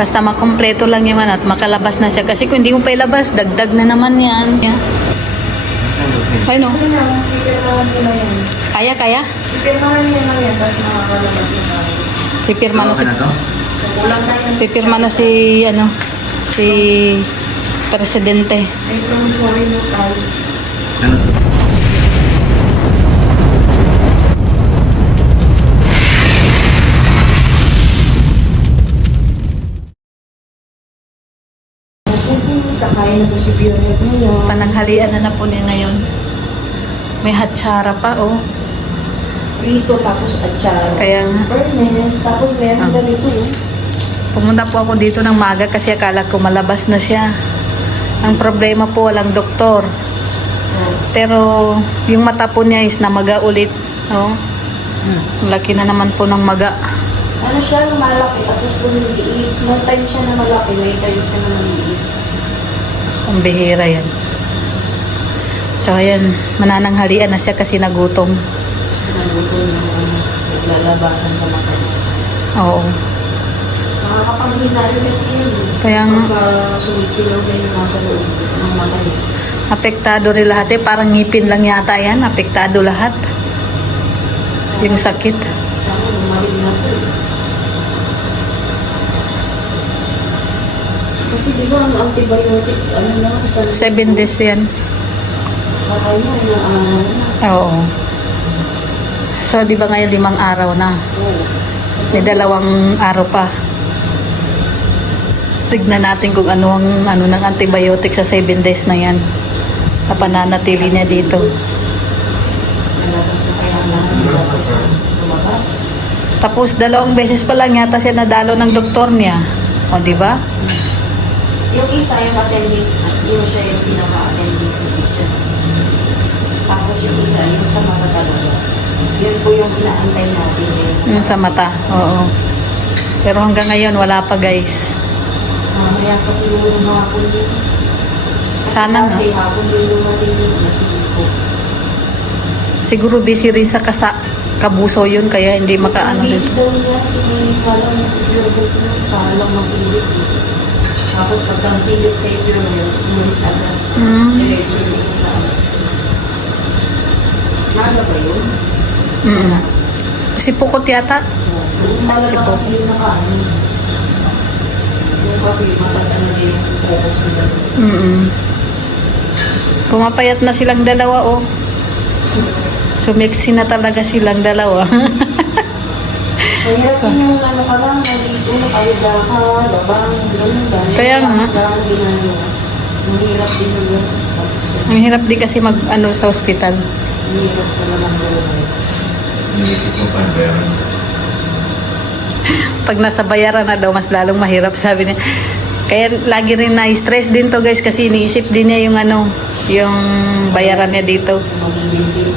Basta makompleto lang yung ano at makalabas na siya. Kasi kung hindi mo pa ilabas, dagdag na naman yan. Yeah. Ay no. Kaya, kaya? Pipirmahan niya lang yan, tapos makakalabas na tayo. Pipirma na si... So, kulang tayo ng... Pipirma na si, ano, si Presidente. Ay, promissory note tayo. Ano to? Kakain na po si Bionet ngayon. Pananghalian na po niya ngayon. May hatsara pa, oh. Prito, tapos atsara. Kaya nga. Furnace, tapos meron ganito. Pumunta po ako dito ng maga kasi akala ko malabas na siya. Ang problema po, walang doktor. Pero yung mata po niya is namaga ulit. Oh. Laki na naman po ng maga. Ano siya, malaki, tapos lumiliit. Noong time siya na malaki, may time siya na lumiliit. Ang bihira yan. So ayan, manananghalian na siya kasi nagutom. Nagutom ng naglalabasan sa mata niya. Oo. Nakakapanghina rin kasi yun. Kaya nga. Pagka sumisilaw na yung nasa loob ng mata niya. Apektado rin lahat eh. Parang ngipin lang yata yan. Apektado lahat. Yung sakit. Sana lumalig na po. Kasi di ba ang antibiotic, ano na? 7 days yan. Kakay na, na. Oo. So, di ba ngayon 5 araw na? Oo. May 2 araw pa. Tignan natin kung ano ang ano ng antibiotic sa 7 days na yan. Napananatili niya dito. Nalabas na kaya na. Lumabas. Tapos 2 beses pa lang yata siya nadalo ng doktor niya. O, di ba? Yung isa, yung attending, yung siya yung pinaka-attending physician. Tapos yung isa, yung sa mga talaga. Yun po yung inaantay natin. Yung sa mata. Oo. Pero hanggang ngayon, wala pa guys. Kaya pa siguro yung hapon din. Sana nga. Dati hapon din dumating yung nasigit ko. Siguro busy rin sa kabuso yun, kaya hindi makaano Ang din. busy daw niya, siguro kalang masiguro ko kalang masigit. Tapos pagka masigit kay Pure, umalis agad. Diretso dito sa ano. Naga ba yun? Si Pukot yata. Talaga Si Pukot. kasi yung nakaano. Yung kasi matanda na yung focus nila. Pumapayat na silang dalawa, oh. Sumiksi na talaga silang dalawa. Kaya yung ano ka lang, nandito, nakayada ka, labang, gano'n. Kaya nga. Mahirap din yun. Ang hirap din kasi mag ano sa ospital. Mahirap ka naman gano'n. Inisip mo pa pera. Pag nasa bayaran na daw, mas lalong mahirap, sabi niya. Kaya lagi rin na-stress din to guys kasi iniisip din niya yung ano, yung bayaran niya dito. Magiging din.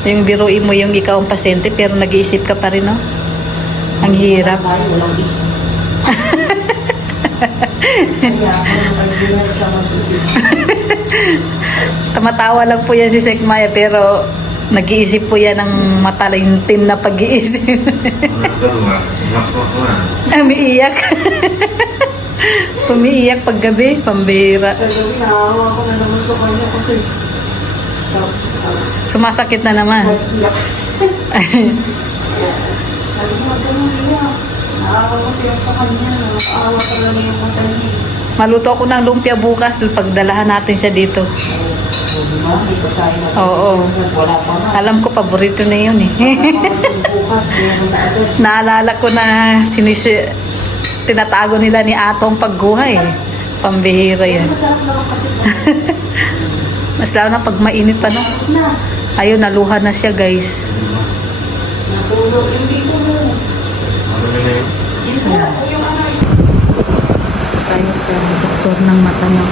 Yung biruin mo yung ikaw ang pasyente pero nag-iisip ka pa rin, no? Ang hirap. Tayo, walang isip. Kaya ako nang kaibigan siya mag-isip. Tamatawa lang po yan si Sek Maya pero nag-iisip po yan ng matalintim na pag-iisip. Umiiyak. Umiiyak paggabi, pambira. Kagabi, nahawa ko na naman sa kanya kasi tapos Sumasakit na naman. nag-iyak. Sabi mo, huwag ka nang iyak. Naawa ko siya sa kanya. Nakaawa talaga yung mata niya. Maluto ako ng lumpia bukas pagdalahan natin siya dito. Diba? Hindi ko tayo na. Oo. Wala pa nga. Alam ko paborito na yun eh. Bukas, meron na agad. Naalala ko na tinatago nila ni Atong pagguhay. Pambihira yan. Masarap naman kasi. Mas lalo na pag mainit pa, no? Tapos na. Ayun, naluha na siya, guys. Natulog yung dito mo. Ano na yun? Dito mo. Yung ano yun. Tayo sa doktor ng mata niya.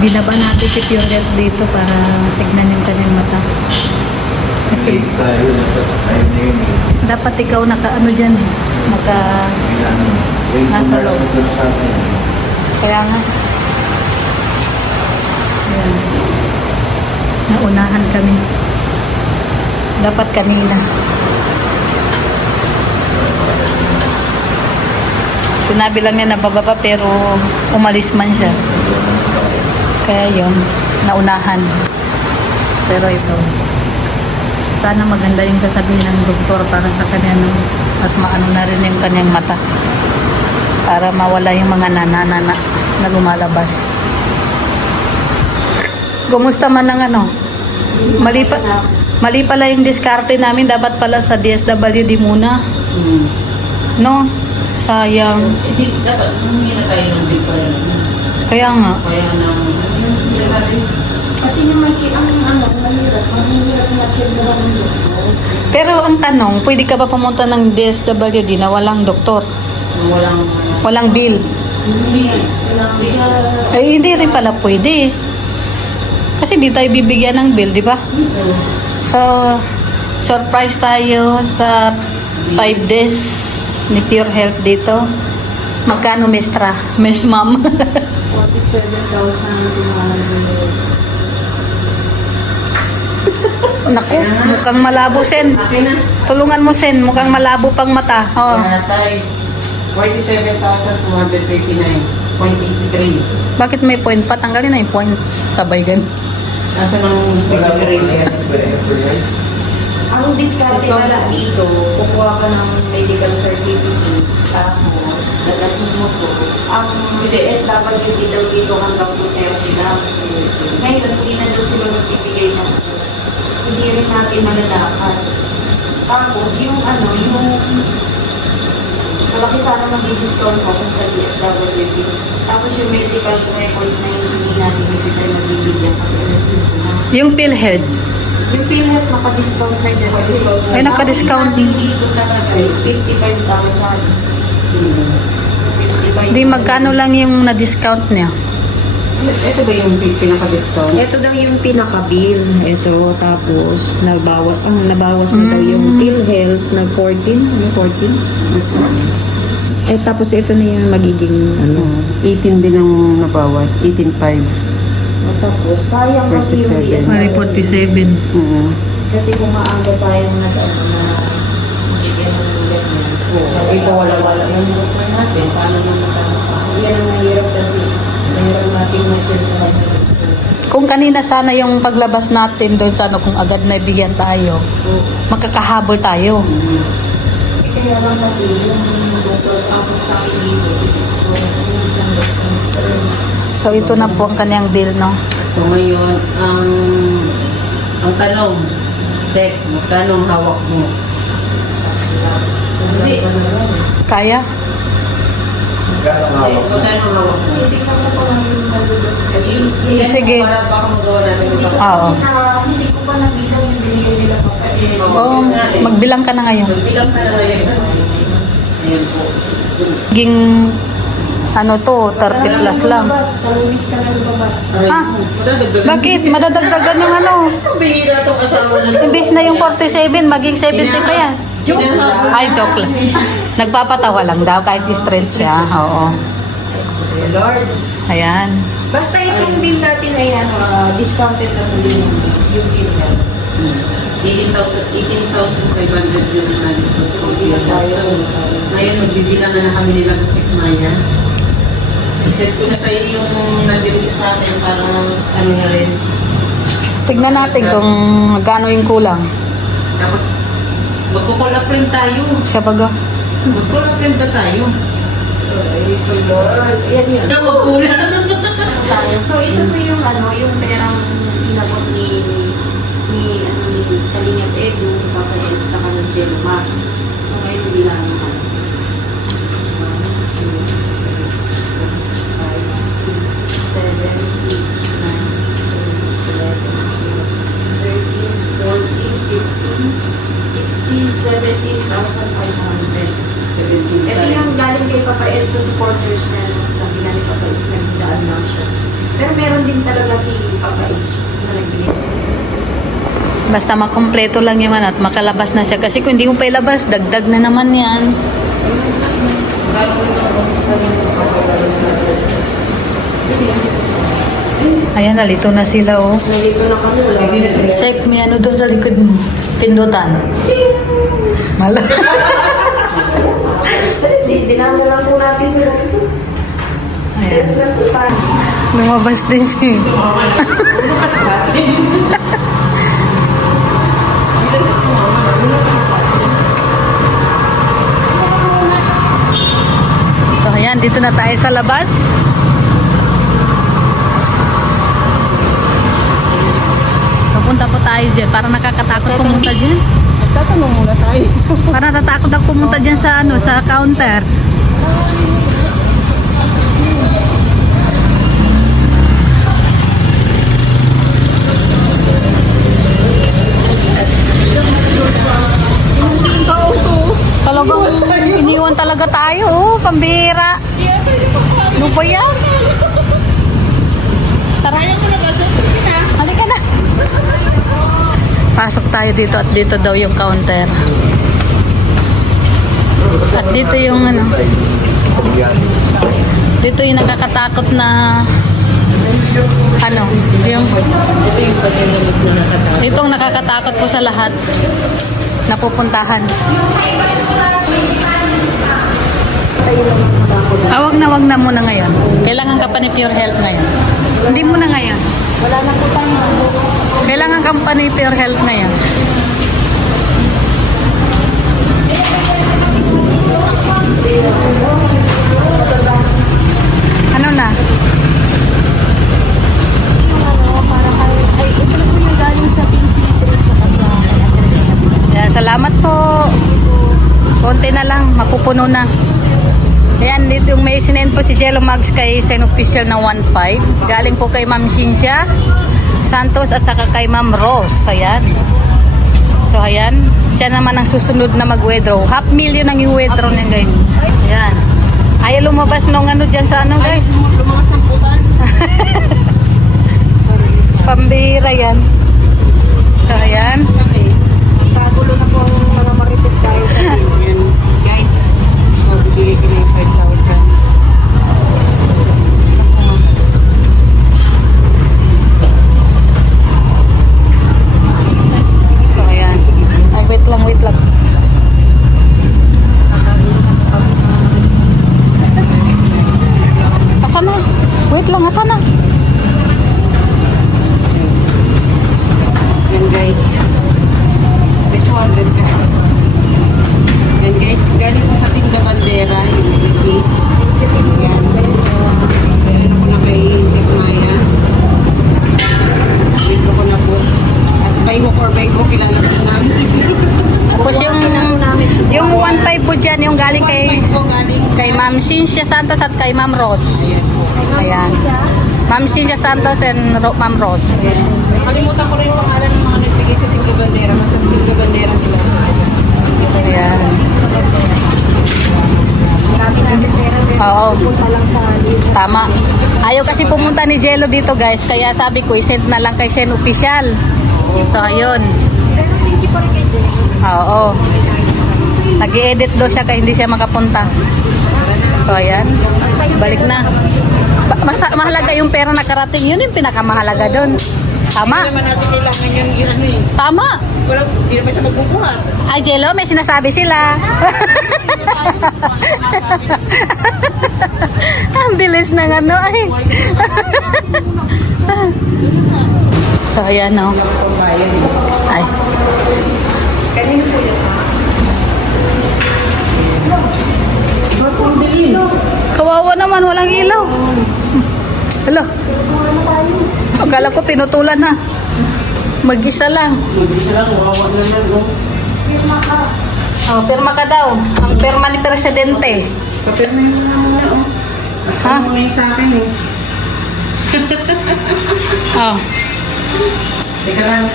Binaba natin si Pioret dito para tignan yung kanyang mata. Kasi Tayo na yun. dapat ikaw naka-ano dyan, nasa loob. Kaya nga. Ayan. Naunahan kami. Dapat kanina. Sinabi lang niya na bababa pero umalis man siya. Kaya yun, naunahan. Pero ito, sana maganda yung sasabihin ng doktor para sa kanya, no? At maano na rin yung kanyang mata. Para mawala yung mga nananana na lumalabas. Kumusta man ang ano? Mali pala yung diskarte namin. Dapat pala sa DSWD muna. No? Sayang. Hindi, dapat humingi na tayo ng big file. Kaya nga. Kaya nang, sinasabi, Kasi yung mahirap na-check na lang yung doktor. Pero ang tanong, pwede ka ba pumunta ng DSWD na walang doktor? walang, Walang bill? Ay, hindi rin pala pwede. Kasi hindi tayo bibigyan ng bill, di ba? So, surprise tayo sa 5 days ni Pure Health dito. Magkano, Mestra? Miss Ma'am? 47,000. Naku, mukhang malabo, Sen. akin na. Tulungan mo, Sen. Mukhang malabo pang mata. Oh. Kaya tayo, 47,239.83. Bakit may point pa? Tanggalin na yung point. Sabay gan. Nasa ng Wala ko eraser. Ang diskarte na lang dito, kukuha ka ng medical certificate, tapos dadating mo to. Ang DSWD daw dito hanggang 2:30 lang. Ngayon, hindi na daw sila magbibigay ng hindi rin natin malalakad. Tapos, yung malaki sana mag-discount ko kung sa DSWD. Tapos yung medical records na yung hindi natin bibigay magbibigyan kasi receive na. Yung PhilHealth. Yung PhilHealth naka-discount na dyan. Ay, naka-discount din. Dito talaga is 55,000. Di magkano lang yung na-discount niya? Ito ba yung pinaka-discount? Ito daw yung pinaka-bill. Ito, tapos, nabawas na daw yung PhilHealth na 14. Ano, 14? Eh, tapos ito na yung magiging, 18 din ang nabawas. 18.5. tapos, sayang kasi yung 47. DSWD. 47. Kasi kung maaga tayong bigyan ng ganyan. Ito wala-wala yung doktor natin. Paano naman makakapag? Yan ang mahirap kasi mayroon nating matulungan. Kung kanina sana yung paglabas natin doon sa ano, kung agad na ibigyan tayo, makakahabol tayo. Kaya lang kasi yung doktor sa akin dito, si doktor, yung isang doktor. So ito na po ang kanyang bill, no? So ngayon, ang tanong, Sek, magkano ang hawak mo? Hindi. Kaya? Magkano ang hawak mo? Hindi ka mo pa lang yung nalulog. Kasi Sige. Para baka magawa natin ito. Oo. hindi ko pa nabilang yung binigay nila papel. Oo, magbilang ka na ngayon. Magbilang ka na ngayon. Ayan po. Ging, ano to, 30 plus lang. Sa Luis ka na lumabas. Ha? Bakit? Madadagdagan yung ano. Bihira itong asawa na to. Imbis na yung 47, maging 70 pa yan. Ay, joke lang. Nagpapatawa lang daw kahit stress siya. Oo. Kasi Lord. Ayan. Basta itong bill natin ay discounted na po yung bill na. 18,500 yun na discount. So, ngayon, magbibilang na kami nila sa Sikmaya. Iset ko na sa iyo yung nandito sa atin para ano na rin. Tignan natin kung magkano yung kulang. Tapos, magkukulap rin tayo. Siya baga. Magkulap rin ba tayo? Ay, Lord. Yan yun. Ito, magkulang. So, ito po yung yung perang inabot ni Kalingap Edu, Papa Els, na kanong Jello Max. So, ngayon hindi lang naman. 17,500. Ito yung galing kay Papa Els sa supporters niya. Sabi nga ni Papa Els, nagdaan lang siya. Pero meron din talaga si Papa Els na nagbigay. Basta makompleto lang yung ano at makalabas na siya. Kasi kung hindi mo pa ilabas, dagdag na naman yan. Ayan, nalito na sila, oh. Nandito na kami, wala kami. Sek, may ano doon sa likod mo. Pindutan. Mala. stress eh. Dinama lang po natin sila dito. Stress lang po tayo. Lumabas din siya. So ayan, dito na tayo sa labas. Papunta po tayo dyan. Parang nakakatakot pumunta dyan. Tatanong muna tayo. Parang natatakot ako pumunta dyan sa ano, sa counter. Talagang iniwan talaga tayo, oh, pambira. Ano ba yan? Tara. Halika na. Pasok tayo dito at dito daw yung counter. At dito yung ano, dito yung nakakatakot na ano, yung itong nakakatakot po sa lahat na pupuntahan. Wag na muna ngayon. Kailangan ka pa ni Pure Health ngayon. Hindi muna ngayon. Wala na po tayo. Kailangan ka pa ni Pure Health ngayon. Ano na? Ay, ito na po yung galing sa PC. Ayan, salamat po. Konti na lang, mapupuno na. Ayan, dito yung may sinend po si Jello Mags kay Sen Official na 1.5. Galing po kay Ma'am Cynthia Santos at saka kay Ma'am Rose. Ayan. So, ayan. Siya naman ang susunod na mag-withdraw. $500,000 ang i-withdraw niya, guys. Ayan. Ayaw lumabas nung ano dyan sa ano, guys. Lumakas ng putan. Pambira yan. So, ayan. Okay. Kagulo na po ang mga marites tayo sa Ayan. Guys, mabibili ko na yung 5,000. So, ayan. Ay, wait lang, wait lang. Asan na? Wait lang, asan na? Yan guys. May 200 ka. Yan guys, galing po sa Tinda Bandera, yung wiki. Yan. Galing ako na kay Sir Maya. Dito ko na po. At by hook or by hook, kilala po namin siguro. Tapos yung 1.5 po dyan, yung galing kay By po galing. Ma'am Cynthia Santos at kay Ma'am Rose. Ayan po. Ayan. Ma'am Cynthia Santos and Ma'am Rose. Ayan. Nakalimutan ko rin yung pangalan ng mga nagbigay sa Tinda Bandera. Mas ang Tinda Bandera sila. Ayan. Marami natin pera. Oo. Punta lang sa dito. Tama. Ayaw kasi pumunta ni Jello dito, guys. Kaya sabi ko, isend na lang kay Sen Official. So, ayun. Pero hindi pa rin kayo dyan. Oo. Nag-i-edit daw siya kaya hindi siya makapunta. So, ayan. Balik na. Mahalaga yung pera na karating. Yun yung pinakamahalaga doon. Tama? Hindi naman natin kailangan yung ano eh. Tama. Walang, hindi naman siya magbubuhat. Ay, Jello, may sinasabi sila. Ang bilis ng ano ay. So, ayan o. Ay. Kanino po yun? Kawawa naman, walang ilaw. Hello. Akala ko pinutulan na. Mag-isa lang. Oh, pirma ka daw. Ang pirma ni Presidente. Kapirma yun na muna oh. Ha? Ano muna yung sa akin eh. Oh. Teka lang.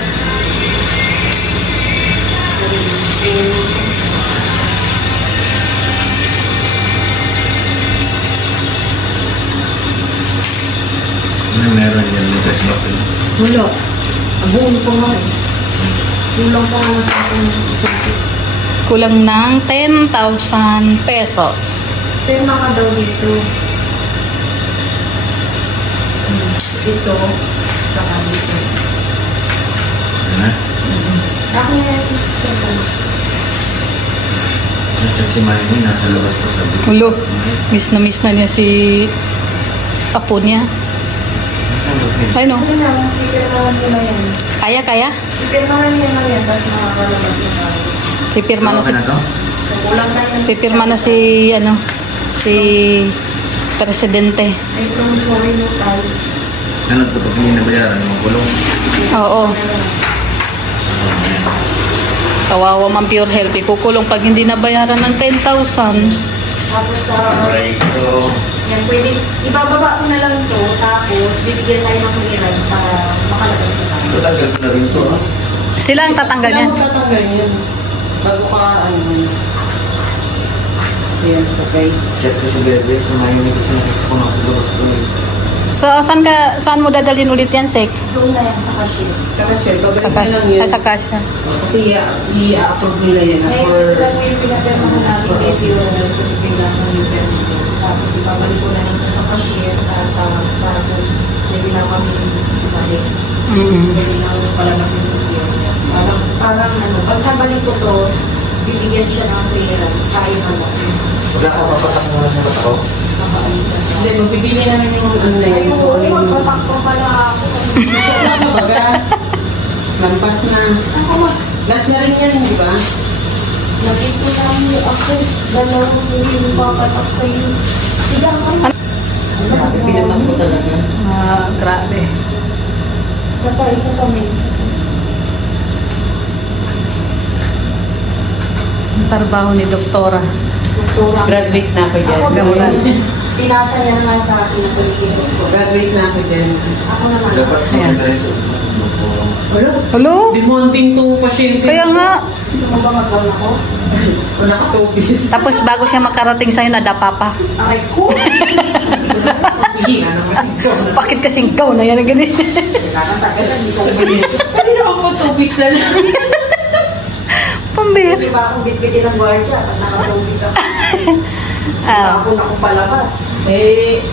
Ano meron yan yung test bakit? Wala. Abuon po nga eh. Kulang pa nga sa akin. Kulang ng 10,000 pesos. Pirma ka daw dito. Dito. Saka dito. Ano? Ako na yan. Saan? Nag-chat si Manny, nasa labas pa sabi ko. Ulo, miss na niya si apo niya. Ay no, Ano na, pipirmahan ko na yan. kaya? Pipirmahan niya na yan, tapos makakalabas na tayo. Pipirma na Okay si, na to? So, kulang tayo ng pipirma na si, si Presidente. Ay, promissory note tayo. Ano to pag hindi nabayaran ng kulong? Oo, kawawa man Pure Health. Ikukulong pag hindi nabayaran ng 10,000. Tapos, Alright, so... yan, pwede, ibababa ko na lang to, tapos bibigyan tayo ng clearance para makalabas na tayo. Ito tagal ko na rin to, no? Sila ang tatanggal niya. Sila magtatanggal yan. Bago ka, Ayan po guys. Chat ko si Bebe, so mahinig kasi gusto ko nasa labas ko eh. So, saan mo dadalhin ulit yan, Sek? Doon na yan sa cashier. Saka share, Sa babalik na lang kasya. yan. Sa kasya. Kasi i-approve nila yan na Ngayon, for... lang mo yung pinapirmahan natin kay Fiona kasi kailangan yung test ko. Tapos ibabalik ko na lang ito sa cashier at para kung pwede na kami umalis. Pwede na kami palabasin sa Fiona. Parang pagkabalik ko to, bibigyan siya ng clearance, tayo na lang. Magkakapapatak mo na sa mata ko? Makaalis na siya. Hindi, magbibili namin yung ano na Ay, yun. oo, magpatakpo pala ako. Baga, lampas na. Ako ma, Last na rin yan, di ba? nandito lang yung ako. Dalawang hindi papatak sa'yo. Sige ako. Grabe, pinatak ko talaga. Grabe. Isa pa, may isa pa. Ang trabaho ni Doktora. Doktora. Graduate na ako dyan. Ako Gamulan. Pinasa niya naman sa akin na pagkikita ko. Graduate na ako dyan. Ako naman. Dapat Ayan. maganda rin sa Wala. Hello? Demanding to pasyente. Kaya nga. Gusto mo ba mag-gown ako? Wala ka topis. Tapos bago siya makarating sa'yo, nadapa pa. Aray ko! Hihinga naman si Gam. Bakit kasing ikaw na yan ang ganit? Nakatagal na dito. Pwede naman po topis na lang. Pambir. Di ba akong bitbitin ng gwardiya pag nakatubis ako? Ah, Ako na akong palabas. Eh,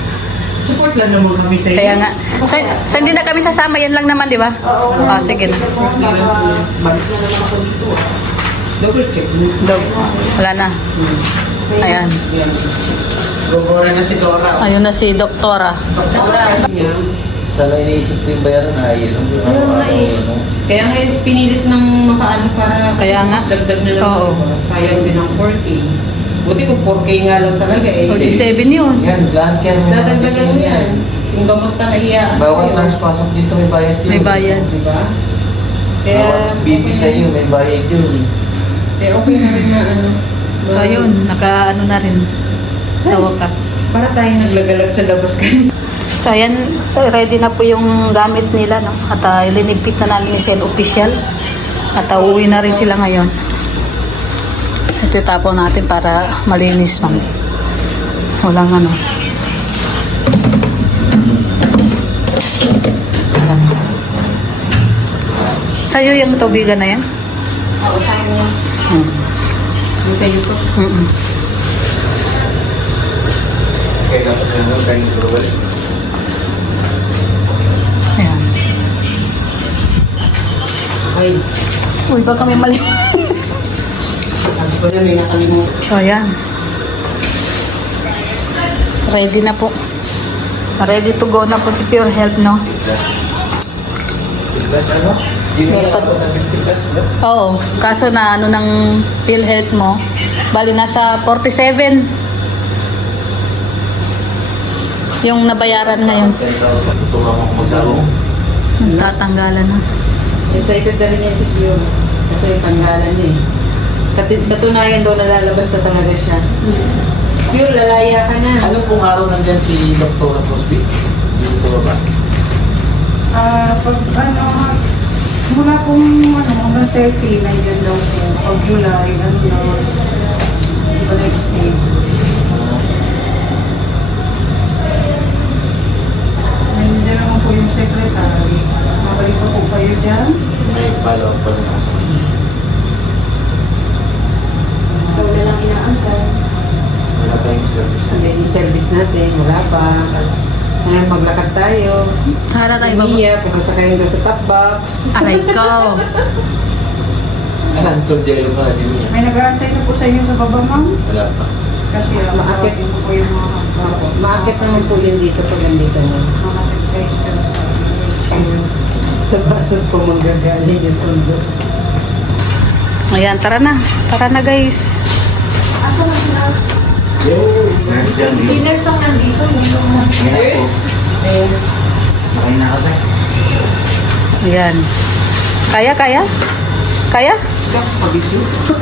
support lang naman kami sa iyo. kaya nga. So hindi na kami sasama, yan lang naman, di ba? Oo. Ah, sige. Balik na naman ako dito. Double check. Dog. Wala na. Ayan. Yan. Gogora na si Dora. Ayun na si Doktora. Pagkawala niya. Sana iniisip ko yung bayaran na ayun. Ayun na eh. Kaya nga pinilit ng makaano para Kaya nga. dagdag na lang. Oo. Sayang din ang 4K. Buti kung 4K nga lang talaga eh. 47 yun. Yan, lahat yan. may mga Dadagdagan mo decision yan. Yung gamot na nahiya. Bawat nurse pasok dito may bayad yun. May bayad. Diba? Bawat baby sa iyo may bayad yun. Kaya okay na rin na ano. So ayun, naka ano na rin sa wakas. Para tayo naglagalag sa labas kayo. So ayan, ready na po yung gamit nila, no? At linigpit na namin ni Sen Official. At uuwi na rin sila ngayon. Ito itapon natin para malinis man. Walang ano. Sa'yo yung tubigan na yan? Oo, tayo niya. Yung sa'yo po. Mm-mm. Kaya dapat yung trying to roll. Ayan. Ay, Uy, baka may mali. sabi ko na may nakalimutan. So, ayan. Ready na po. Ready to go na po si Pure Health, no? Plus ano? Hindi Meron pa- ako na 50 plus, no? Oo. Kaso na ano ng PhilHealth mo, bali nasa 47. Yung nabayaran ngayon. 10,000. Tutulungan mo magsabong. Tatanggalan na. Excited na rin yan si Pio. Kasi tanggalan eh. Katunayan daw nalalabas na talaga siya. Pio, lalaya ka na. Ano pong araw nandyan si Dr. Cosby? Dito sa baba. Pag mula pong hanggang 30, nandiyan daw po. Pag July, na, next day. Nandiyan naman po yung secretary. Mabalik pa po kayo dyan. May follow-up pa rin ako sa kanya. Ikaw na lang inaantay. Wala tayong service. Hindi, yung service natin, wala pa. Ngayon maglakad tayo. Sana tayo Iya, pasasakayin daw sa top box. Aray ko. Nandun dyan yung mga niya. May nag-aantay na po sa inyo sa baba, ma'am? Wala pa. Kasi Maakit. po po yung mga Maakit naman po yun dito pag nandito na. mga nag-register sa Sa basod po manggagaling yung sundo. Ayan, tara na. Tara na guys. Asa na sila? Nandyan yun. Sinners ang nandito, hindi yung Yes. Sakay na ka ba? Ayan. Kaya? Kaya?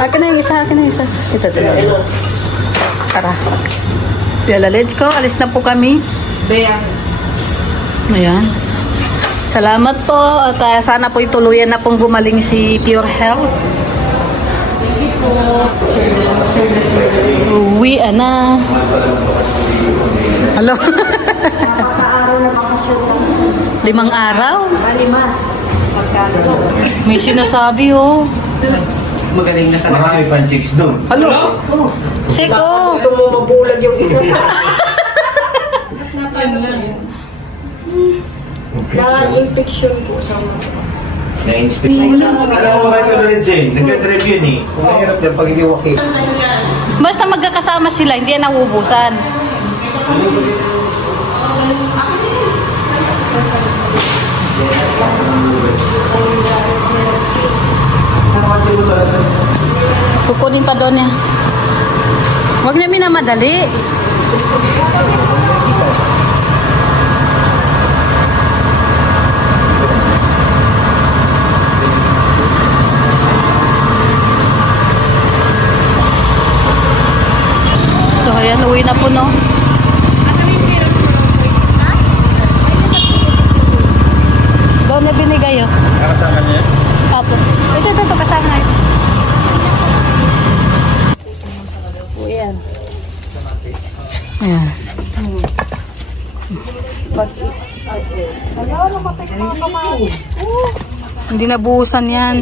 Akin na yung isa, akin na yung isa. Ito. Tara. Yala, let's go. Alis na po kami. Bea. Ayan. Salamat po. At sana po ituluyan na pong gumaling si Pure Health. Uwi na. Hello? Nakaka-araw na bakasyon. 5 araw? Balima. Pagkano? May sinasabi oh. Magaling na talaga. Marami pang chicks doon. Hello? Seko. Gusto mo mabulag yung isa pa. Na-infection po sa mga. Na-inspire. Alam mo ba ito na rin, Zen? Nagka-drive yun eh. Kung mahirap yan pag hindi wakil. Basta magkakasama sila, hindi yan nauubusan. Kukunin pa doon eh. Huwag na minamadali. So ayan, uwi na po no. Doon na binigay oh. Nakasama niya? Apo. Ito, kasama na ito. Ayan. Ayan. Hindi nabuhusan yan.